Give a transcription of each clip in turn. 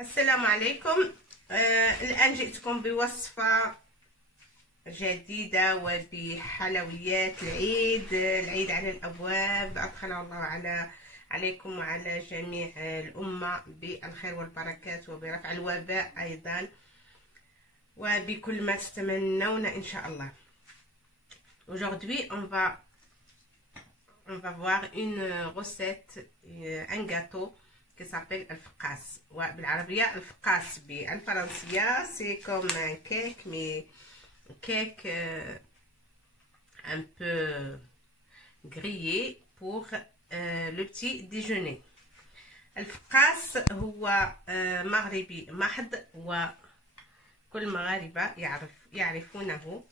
السلام عليكم. الآن جئتكم بوصفة جديدة وبحلويات العيد. العيد على الأبواب، أدخل الله عليكم وعلى جميع الأمة بالخير والبركات وبرفع الوباء أيضا وبكل ما تتمنون إن شاء الله. Aujourd'hui, on va voir une recette, un gâteau qui s'appelle الفقاس. وبالعربية الفقاس بالفرنسية c'est comme un cake, mais cake un peu grillé pour le petit déjeuner. الفقاس هو مغربي محض وكل المغاربة يعرفونه.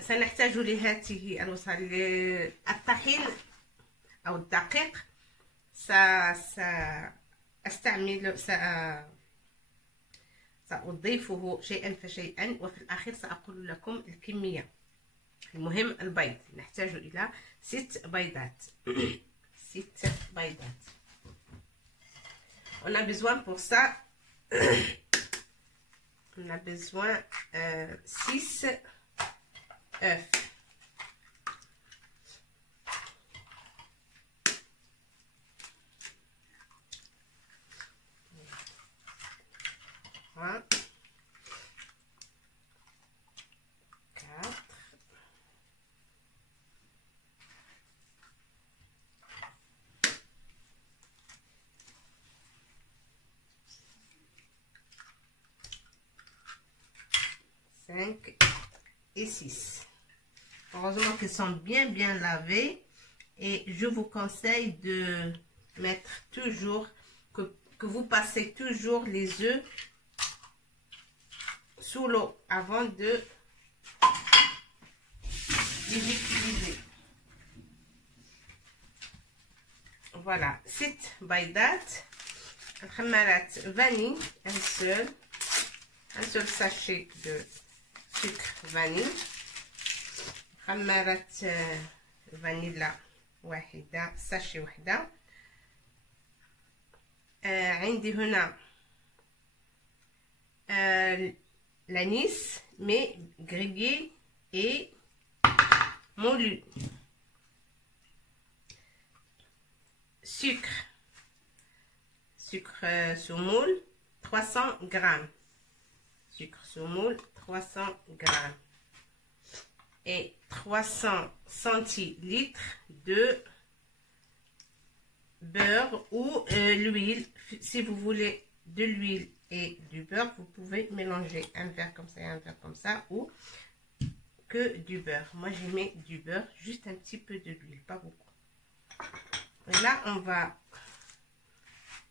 سنحتاج لهذه الوصفة الطحين أو الدقيق. سأضيفه شيئا فشيئا وفي الأخير سأقول لكم الكمية. المهم البيض، نحتاج إلى 6 بيضات. 6 بيضات. On a besoin pour ça on a besoin 6 œufs. Voilà. 4. 5 et 6. Heureusement qu'ils sont bien lavés et je vous conseille de mettre toujours, que vous passez toujours les œufs sous l'eau avant de les utiliser. Voilà, 7 بيضات. الخمارات vanille, un seul sachet de sucre vanille. خمارة فانيلا واحدة، ساشي واحدة. عندي هنا l'anis mais grillé et moulu. Sucre semoule 300 grammes. Sucre semoule 300 grammes. Et 300 centilitres de beurre ou l'huile. Si vous voulez de l'huile et du beurre, vous pouvez mélanger un verre comme ça et un verre comme ça, ou que du beurre. Moi j'y mets du beurre, juste un petit peu de l'huile, pas beaucoup. Et là on va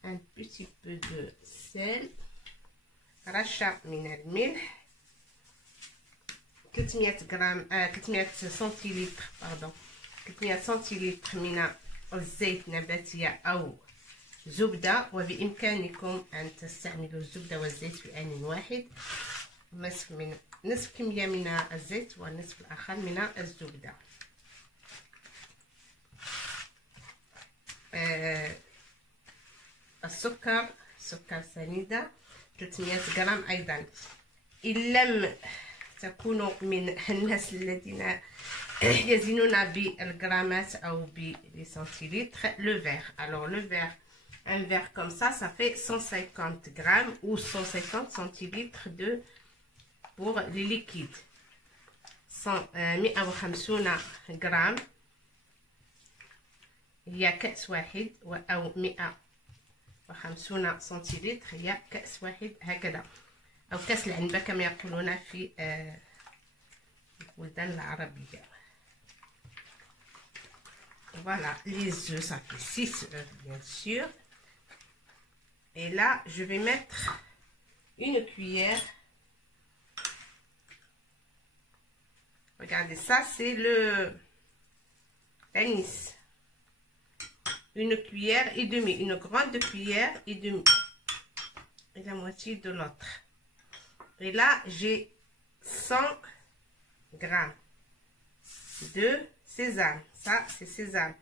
un petit peu de sel, رشة من الملح، 300 غرام 300 سنتيلتر باردون 300 سنتيلتر من الزيت نباتية أو زبدة، وبإمكانكم أن تستعملوا الزبدة والزيت في آن واحد. نصف كمية من الزيت والنصف الآخر من الزبدة. السكر سنيدة 300 غرام أيضا. إن لم تكونوا من الناس الذين يزنون بالغرامات أو بالسنتيلتر، le verre. Alors le verre, un verre comme ça fait 150 grammes ou 150 centilitres pour les liquides. 150 غرام هي كأس واحد، أو 150 سنتيلتر هي كأس واحد هكذا، أو كأس العنبة كما يقولون في البلدان العربية. Voilà, les œufs, ça fait 6 œufs bien sûr. Et là, je vais mettre une cuillère. Regardez, ça c'est l'anis. Une cuillère et demie, une grande cuillère et demie. Et la moitié de l'autre. Et là, j'ai 100 grammes de sésame. Ça, c'est sésame.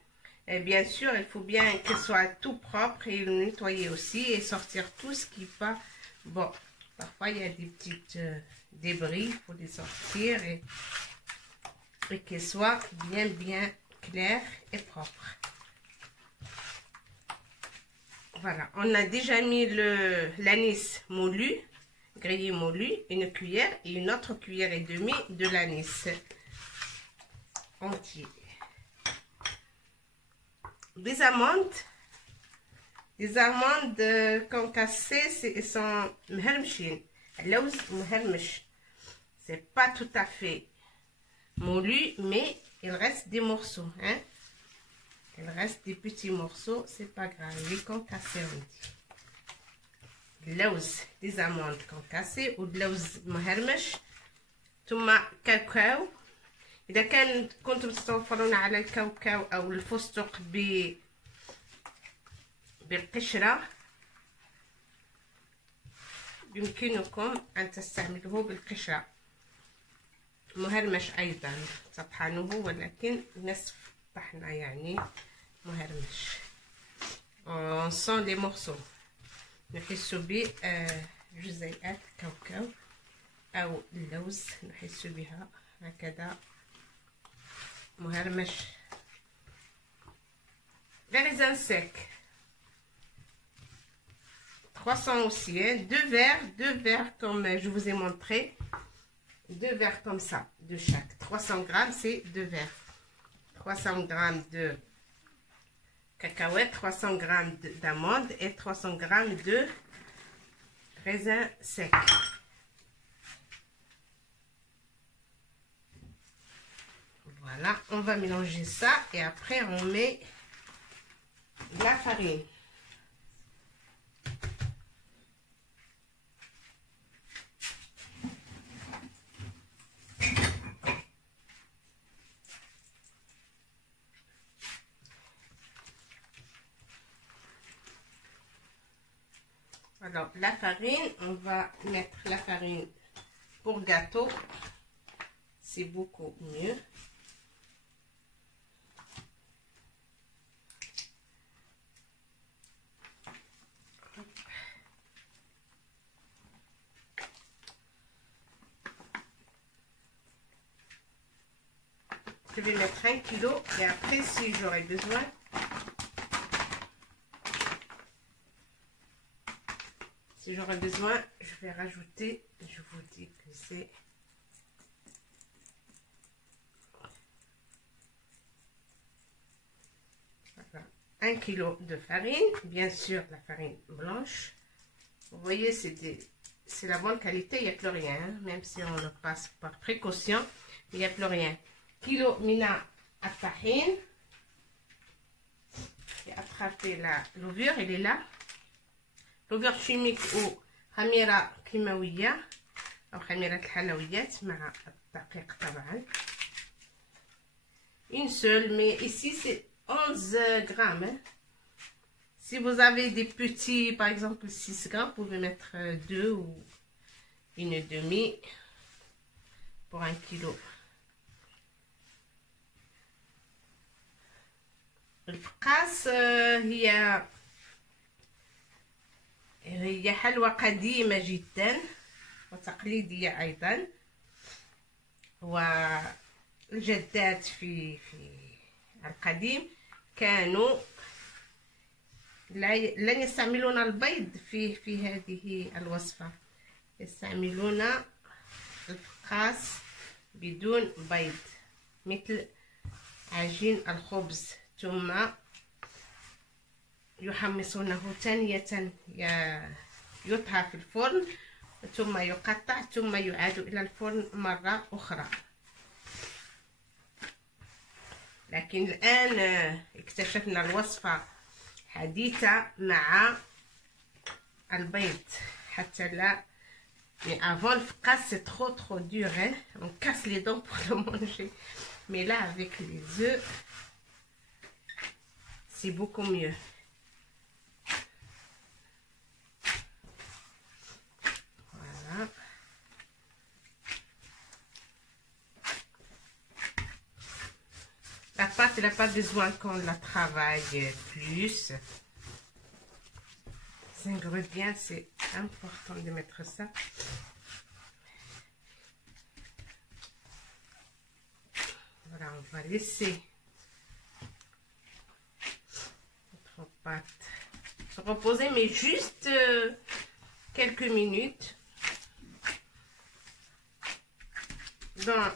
Et bien sûr, il faut bien qu'il soit tout propre et le nettoyer aussi et sortir tout ce qui va. Bon, parfois il y a des petites débris, il faut les sortir et qu'il soit bien clair et propre. Voilà, on a déjà mis l'anis moulu, grillé moulu, une cuillère et une autre cuillère et demie de l'anis entier. Des amandes concassées, sont مهرمشين. اللوز مهرمش. C'est pas tout à fait moulu, mais il reste des morceaux, hein. Il reste des petits morceaux, c'est pas grave. Les concassés, on dit. اللوز des amandes concassées ou اللوز مهرمش. ثم كاكاو. إذا كنتم تتوفرون على الكاوكاو أو الفستق بالقشرة يمكنكم أن تستعملوه بالقشرة مهرمش أيضا تطحنوه ولكن نصف طحنة يعني مهرمش. On sent les morceaux. نحس بجزيئات الكاوكاو أو اللوز نحس بها هكذا مهرمش. Les raisins secs 300 aussi, hein, deux verres comme je vous ai montré, 2 verres comme ça de chaque. 300 grammes, c'est 2 verres. 300 grammes de cacahuètes, 300 grammes d'amandes et 300 grammes de raisins secs. Voilà, on va mélanger ça et après on met la farine. Alors, la farine, on va mettre la farine pour gâteau. C'est beaucoup mieux. Je vais mettre 1 kilo et après, si j'aurai besoin, je vais rajouter, je vous dis que c'est voilà, 1 kilo de farine, bien sûr la farine blanche. Vous voyez, c'est la bonne qualité, il n'y a plus rien, hein, même si on le passe par précaution, il n'y a plus rien. Kilo mina الطحين. J'ai attrapé la levure, elle est là. لوفر شيميك أو خميرة كيماوية أو خميرة الحلويات مع الدقيق طبعا. Une seule, mais ici c'est 11 grammes. Hein. Si vous avez des petits, par exemple 6 grammes, vous pouvez mettre 2 ou une demi pour 1 kilo. الفقاس هي حلوى قديمة جدا وتقليدية أيضا، والجدات في القديم كانوا لن يستعملون البيض في هذه الوصفة، يستعملون الفقاس بدون بيض مثل عجين الخبز، ثم يحمصونه ثانية، يطهى في الفرن ثم يقطع ثم يعاد إلى الفرن مرة أخرى. لكن الآن اكتشفنا الوصفة حديثة مع البيض حتى لا. Mais avant le focaccia c'est trop dur, hein? On casse les dents pour le manger. Mais là avec les œufs c'est beaucoup mieux. Voilà. La pâte il n'a pas besoin qu'on la travaille plus. Les ingrédients, c'est important de mettre ça. Voilà, on va laisser notre pâte se reposer, mais juste quelques minutes dans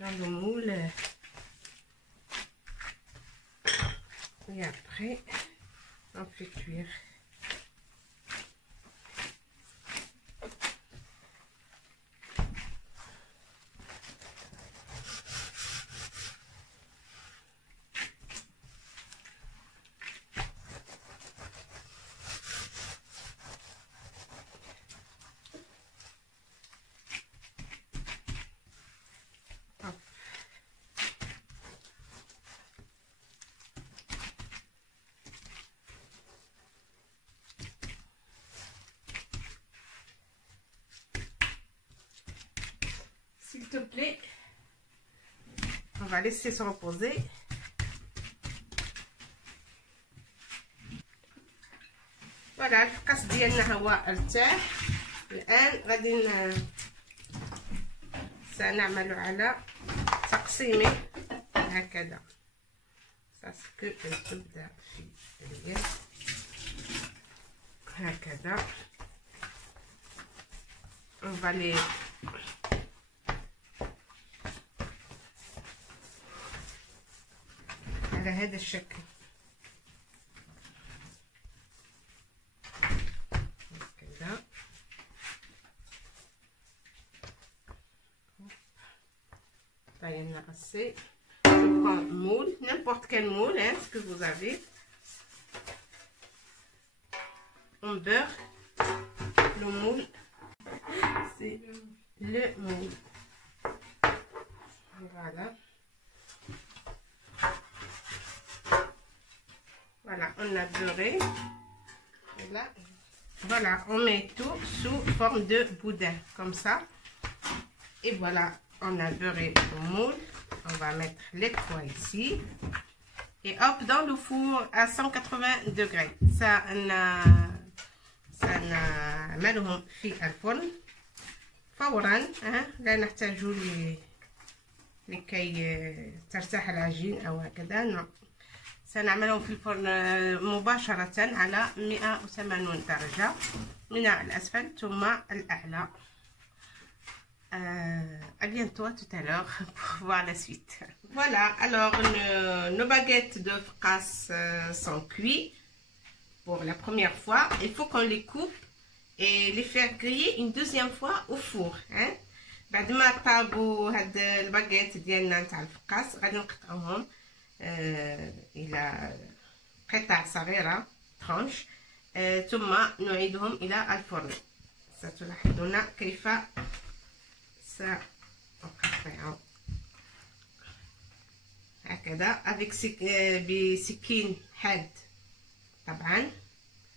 le moule. Et après, on fait cuire. S'il te plaît, on va laisser se reposer. Voilà, الفقاس ديالنا هو ارتاح. الان غادي سنعمل على تقسيمه هكذا. باسكو تبدا في اليد هكذا. on va les على هذا الشكل كذا. طيب assez. Je prends moule, n'importe quel moule, hein, ce que vous avez. On beurre le moule, c'est le moule. Voilà. Voilà, on a beurré. Et là, voilà, on met tout sous forme de boudin, comme ça. Et voilà, on a beurré le moule. On va mettre les trois ici. Et hop, dans le four à 180 degrés. Ça, نعملهم في الفرن فورا. لا نحتاج لكي ترتاح العجين أو هكذا. سنعملهم في الفرن مباشرة على 180 درجة من الأسفل ثم الأعلى. À bientôt, tout à l'heure pour voir la suite. Voilà, alors nos baguettes de fracasse sont cuites pour la première fois. Il faut qu'on les coupe et les faire griller une deuxième fois au four. بعد ما طابوا هاد الباغيت ديالنا نتاع الفقاس غادي نقطعوهم الى قطع صغيره ترانش، ثم نعيدهم الى الفرن. ستلاحظون كيف سأقطع هكذا بسكين حاد طبعا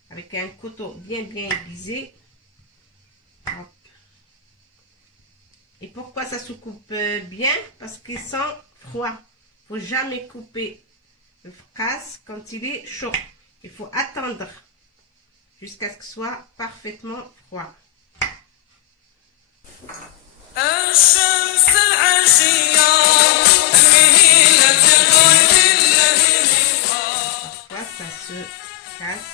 avec un couteau bien aiguisé. Hop. Et pourquoi ça se coupe bien? Parce qu'ils sont froids. Il ne faut jamais couper le fracasse quand il est chaud. Il faut attendre jusqu'à ce qu'il soit parfaitement froid. Parfois ça se casse.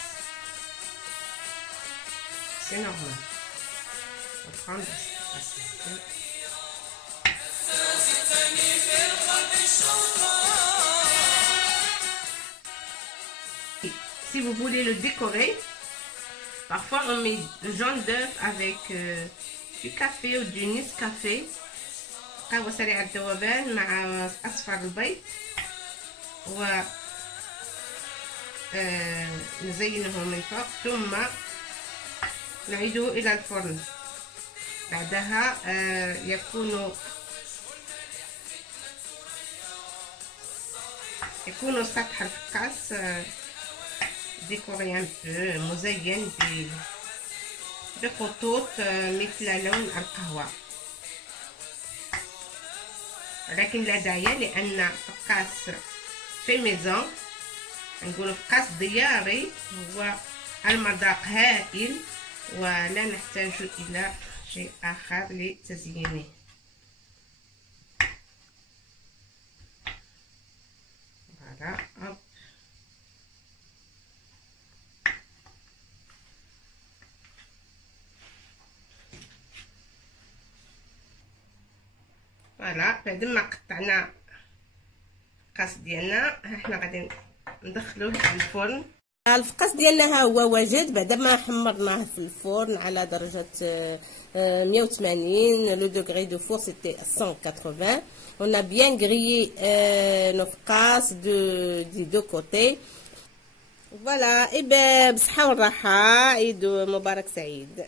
C'est normal. On va prendre si vous voulez le décorer, parfois on met le jaune d'œuf avec du café ou du Nescafé. قهوة سريعة الذوبان مع أصفر البيض و نزينه من فوق ثم نعيده إلى الفرن. بعدها يكون سطح الفقاس ديكوري مزين بخطوط مثل لون القهوة. ولكن لا داعي لان فقاس في ميزون، نقول فقاس دياري، هو المذاق هائل ولا نحتاج الى شيء اخر لتزيينه. فوالا فوالا بعد ما قطعنا الفقاس ديالنا حنا غادي ندخلوه للفرن. الفقاس ديالنا ها هو وجد بعد ما حمرناه في الفرن على درجه 180. لو دوغري دو فور سيتي 180. on a bien grillé nos فقاس دي دو كوتي. فوالا اي بصحه والراحه، عيد مبارك سعيد.